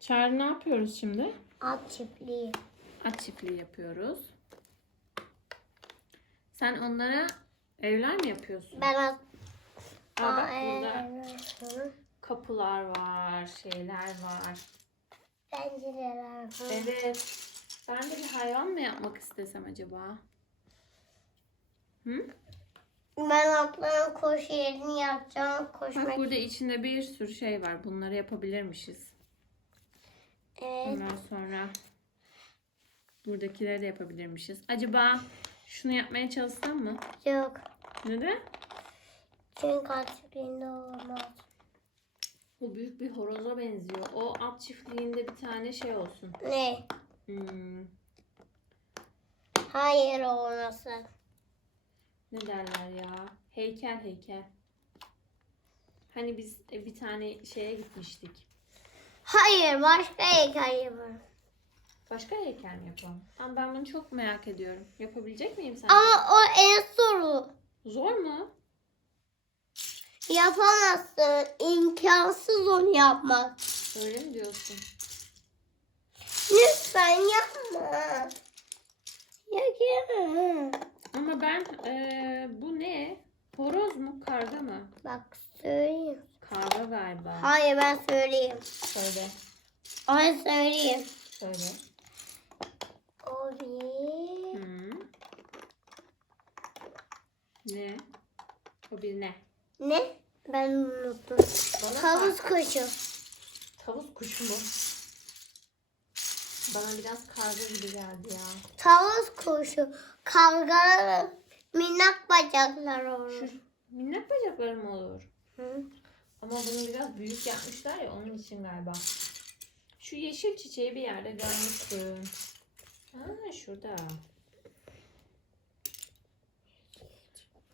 Çağrı ne yapıyoruz şimdi? At çiftliği. At çiftliği yapıyoruz. Sen onlara evler mi yapıyorsun? Ben at... Aa, bak Aa, burada evet. kapılar var, şeyler var. Pencereler var. Evet. Ben de bir hayvan mı yapmak istesem acaba? Hı? Ben atların koşu yerini yapacağım. Bak Koşmak. burada içinde bir sürü şey var. Bunları yapabilirmişiz. Evet. Ondan sonra buradakileri de yapabilirmişiz. Acaba şunu yapmaya çalışsam mı? Yok. Neden? Çünkü at çiftliğinde olmaz. Bu büyük bir horoza benziyor. O at çiftliğinde bir tane şey olsun. Ne? Hmm, Hayır olmasın. ne derler ya? Heykel heykel. Hani biz bir tane şeye gitmiştik. Hayır başka hikaye var. Başka heykel mi yapalım? Tamam ben bunu çok merak ediyorum. Yapabilecek miyim sence? Ama o en zoru. Zor mu? Yapamazsın. İmkansız onu yapmak. Öyle mi diyorsun? Lütfen yapma. Yapma. Ama ben eee, bu ne? Horoz mu? Karga mı? Bak söyleyeyim. Karga galiba. Hayır ben söyleyeyim. Söyle. Hayır söyleyeyim. Söyle. O bir Hı. Ne? O bir ne? ne? Ben unuttum. Bana Havuz kar- kuşu. Tavus kuşu mu? Bana biraz karga gibi geldi ya. Tavus kuşu. Kavgalı minnak bacaklar olur. Şu minnak bacakları mı olur? Ama bunu biraz büyük yapmışlar ya onun için galiba. Şu yeşil çiçeği bir yerde görmüştüm. Ha şurada.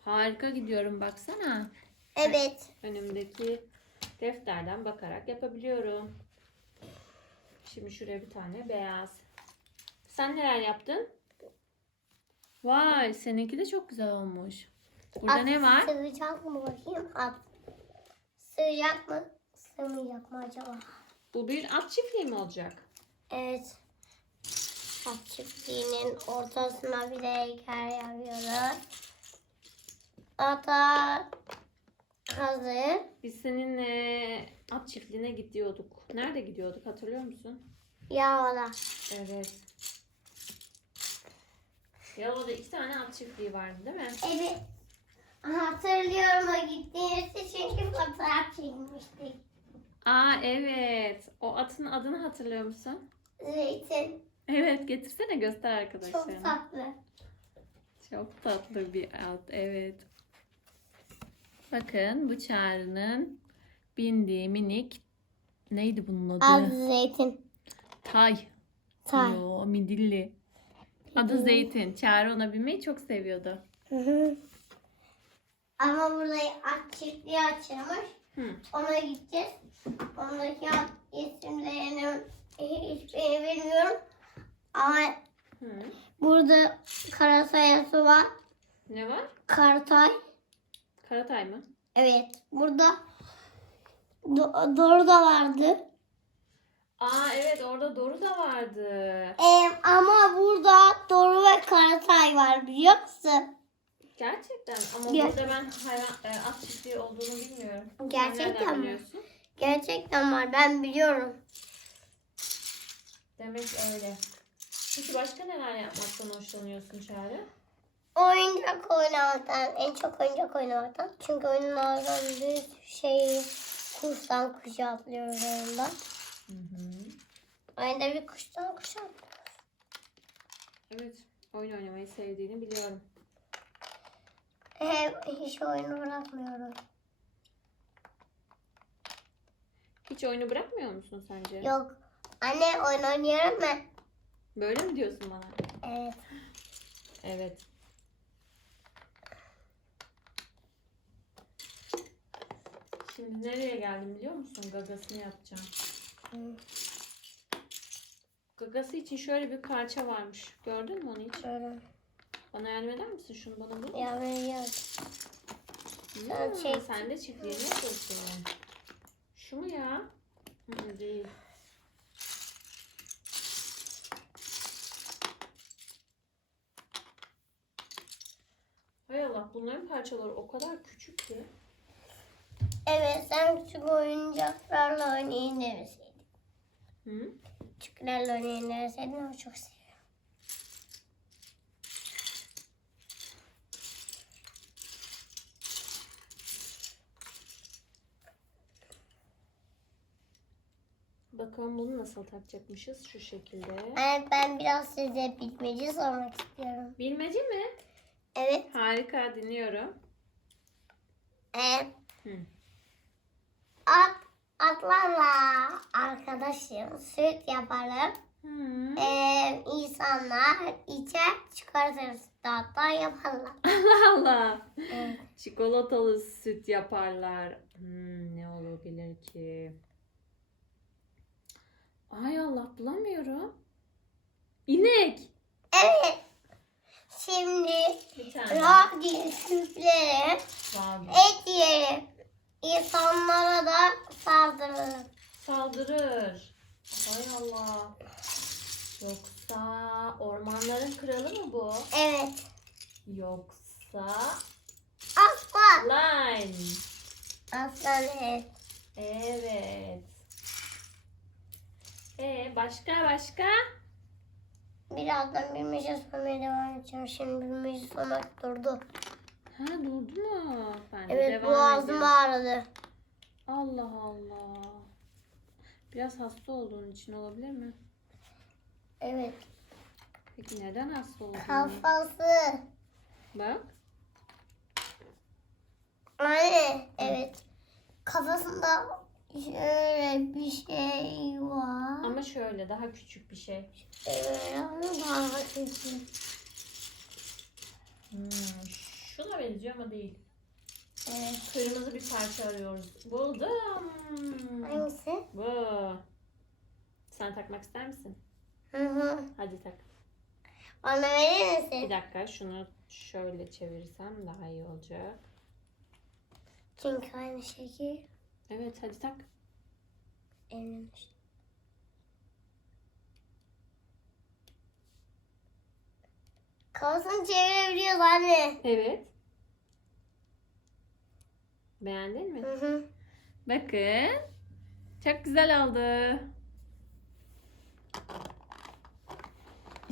Harika gidiyorum baksana. Evet. Önümdeki defterden bakarak yapabiliyorum. Şimdi şuraya bir tane beyaz. Sen neler yaptın? Vay seninki de çok güzel olmuş. Burada At ne var? Sığacak mı bakayım? At. Sığacak mı? Sığmayacak mı acaba? Bu bir at çiftliği mi olacak? Evet. At çiftliğinin ortasına bir de heykel yapıyoruz. Ata hazır. Biz seninle at çiftliğine gidiyorduk. Nerede gidiyorduk hatırlıyor musun? Yağla. Evet. Yalova'da iki tane at çiftliği vardı değil mi? Evet. Hatırlıyorum o gittiğimizi çünkü fotoğraf çekmiştik. Aa evet. O atın adını hatırlıyor musun? Zeytin. Evet getirsene göster Çok arkadaşlarına. tatlı. Çok tatlı bir at, evet. Bakın bu çağrının bindiği minik neydi bunun adı? Az zeytin. Tay. Tay. Yo, midilli. Adı. Zeytin. Çağrı ona binmeyi çok seviyordu. Hı hı. Ama burada at çiftliği açılmış. Hı. Ona gideceğiz. Ondaki isimlerini hiçbirini bilmiyorum. Ama Hı. burada Karasayası var. Ne var? Karatay. Karatay mı? Evet. Burada Do- Doru da vardı. Aa evet orada Doru da vardı. Ee, ama burada Doru ve Karatay var biliyor musun? Gerçekten ama Ger- burada ben hayvan, e, at çiftliği olduğunu bilmiyorum. Sen Gerçekten nereden mi? biliyorsun? Gerçekten var. Ben biliyorum. Demek öyle. Peki başka neler yapmaktan hoşlanıyorsun Çağrı? Oyuncak oynamaktan, en çok oyuncak oynamaktan. Çünkü oyunlardan bir şey kuştan kuşa atlıyoruz oyunda. Hı hı. Oyunda bir kuştan kuşa. Evet, oyun oynamayı sevdiğini biliyorum. Hem hiç oyunu bırakmıyorum. Hiç oyunu bırakmıyor musun sence? Yok. Anne oyun oynuyorum ben. Böyle mi diyorsun bana? Evet. Evet. Şimdi nereye geldim biliyor musun? Gagasını yapacağım. Hı. Gagası için şöyle bir parça varmış. Gördün mü onu hiç? Şöyle. Bana yardım eder misin? Şunu bana bul. Ya ben yok. Hmm, sen Hmm, çek. sen de çiftliğini yapıyorsun. Şu mu ya? Hı, değil. Hay Allah bunların parçaları o kadar küçük ki. Evet sen küçük oyuncaklarla oynayın demeseydin. Hı? Küçüklerle oynayın demeseydin ama çok sevdim. Bakalım bunu nasıl takacakmışız şu şekilde. Evet ben biraz size bilmece sormak istiyorum. Bilmece mi? Evet. Harika dinliyorum. Evet. Hı. At, atlarla arkadaşım süt yaparım. Hı. Ee, insanlar içer çıkartır hatta yaparlar. Allah Allah. Evet. Çikolatalı süt yaparlar. Hmm, ne olabilir ki? Ay Allah bulamıyorum. İnek. evet. Şimdi Bir tane. rock diye et yerim. İnsanlara da saldırırım. Saldırır. Ay Allah. Yoksa ormanların kralı mı bu? Evet. Yoksa Aslan. lion. Aslan evet. Evet. E başka başka? Birazdan bilmece sormaya devam edeceğim. Şimdi bilmece sormak durdu. Ha durdu mu? Ben de Evet devam boğazım ediyorum. ağrıdı. Allah Allah. Biraz hasta olduğun için olabilir mi? Evet. Peki neden hasta oldun? Kafası. Bak. Anne. Evet. Kafasında şöyle bir şey var. Ama şöyle daha küçük bir şey. Şöyle ama daha küçük. Hmm, şuna benziyor ama değil. Evet. Kırmızı bir parça arıyoruz. Buldum. Hangisi? Bu. Sen takmak ister misin? Hı hı. Hadi tak. Bana verir Bir misin? dakika şunu şöyle çevirirsem daha iyi olacak. Çünkü aynı şekil Evet hadi tak. evlenmiş. Kafasını çevirebiliyoruz anne. Evet. Beğendin mi? Hı hı. Bakın. Çok güzel oldu.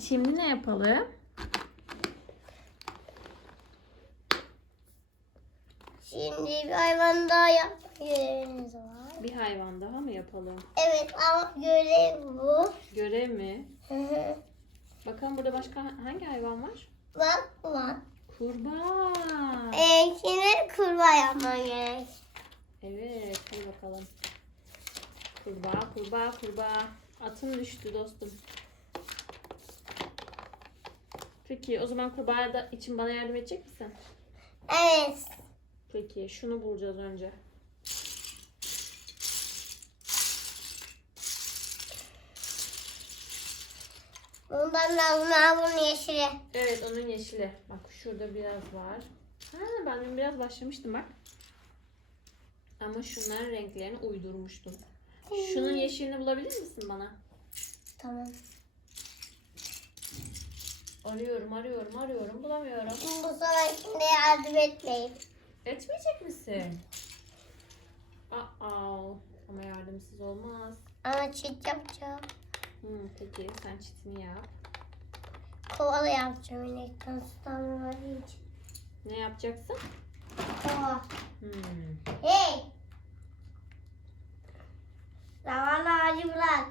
Şimdi ne yapalım? Şimdi bir hayvan daha yapma görevimiz var. Bir hayvan daha mı yapalım? Evet ama görev bu. Görev mi? Hı hı. Bakalım burada başka hangi hayvan var? Bak bak. Kurbağa. Ee, şimdi kurbağa yapman gerek. Evet, hadi bakalım. Kurbağa, kurbağa, kurbağa. Atın düştü dostum. Peki, o zaman kurbağa da için bana yardım edecek misin? Evet. Peki, şunu bulacağız önce. Bundan lazım bunun yeşili. Evet, onun yeşili. Bak şurada biraz var. Ha, ben dün biraz başlamıştım bak. Ama şunların renklerini uydurmuştum. Şunun yeşilini bulabilir misin bana? Tamam. Arıyorum, arıyorum, arıyorum. Bulamıyorum. Bu sonrakinde yardım etmeyin. Etmeyecek misin? Aa, ama yardımsız olmaz. Ama çit yapacağım. Hmm, peki sen çitini yap. Kovalı yapacağım inekten tutanları için. Ne yapacaksın? Kova. Hmm. Hey! Zavallı ağacı bırak.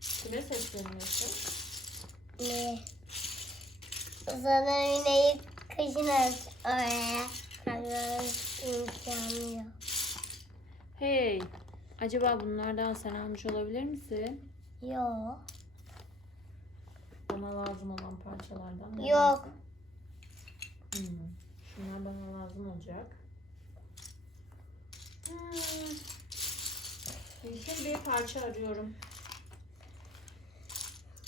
Kime sesleniyorsun? Ne? Sana ineği kaşınır oraya. Kanalın imkanı yok. Hey, acaba bunlardan sen almış olabilir misin? Yok. Bana lazım olan parçalardan. ne Yok. Hmm. Şunlar bana lazım olacak. Hmm. Yeşil bir parça arıyorum.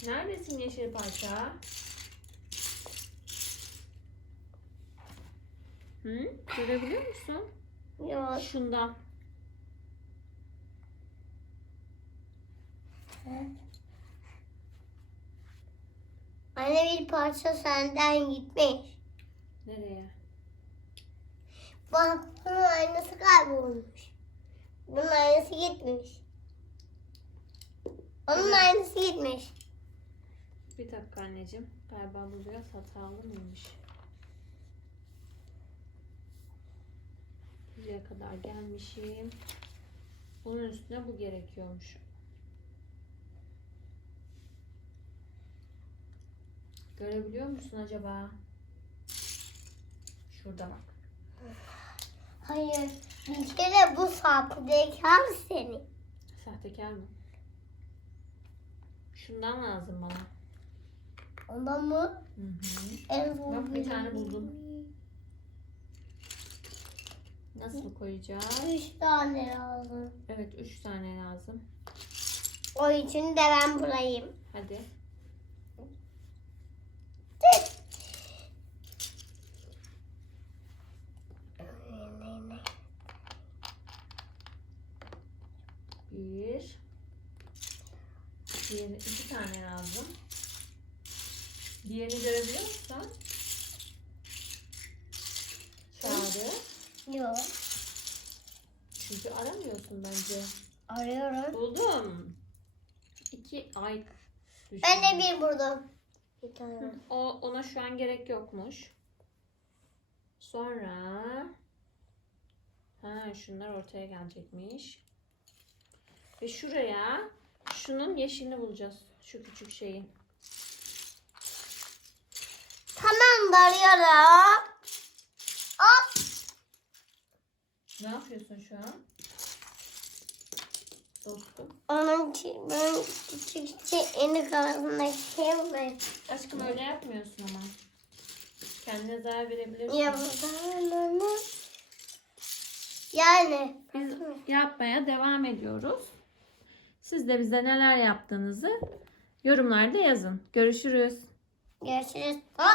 Neredesin yeşil parça? Hı? Görebiliyor musun? Yok. Şundan. Anne bir parça senden gitmiş. Nereye? Bak bunun aynası kaybolmuş. Bunun aynası gitmiş. Onun aynası gitmiş. Bir dakika anneciğim. Galiba bu biraz hatalı mıymış? Buraya kadar gelmişim. Bunun üstüne bu gerekiyormuş. Görebiliyor musun acaba? Şurada bak. Hayır. Bir kere bu sahtekar seni. Sahtekar mı? Şundan lazım bana. Ondan mı? Hı hı. En Bak, bir tane buldum. Nasıl koyacağız? Üç tane lazım. Evet, üç tane lazım. O için de ben bulayım. Hadi. Bir. Diğeri iki tane lazım. Diğerini görebiliyor musun? Çağrı. Yok. Çünkü aramıyorsun bence. Arıyorum. Buldum. İki ay. Ben de bir buldum. Bir tane. O ona şu an gerek yokmuş. Sonra ha şunlar ortaya gelecekmiş. Ve şuraya şunun yeşilini bulacağız. Şu küçük şeyin. Tamam darıyorum. Hop. Ne yapıyorsun şu an? Dostum. Onun için benim küçük şey en arasındaki şey? Aşkım öyle yapmıyorsun ama. Kendine zarar verebilirsin. Ya Yani. Biz yapmaya devam ediyoruz. Siz de bize neler yaptığınızı yorumlarda yazın. Görüşürüz. Görüşürüz. Hop.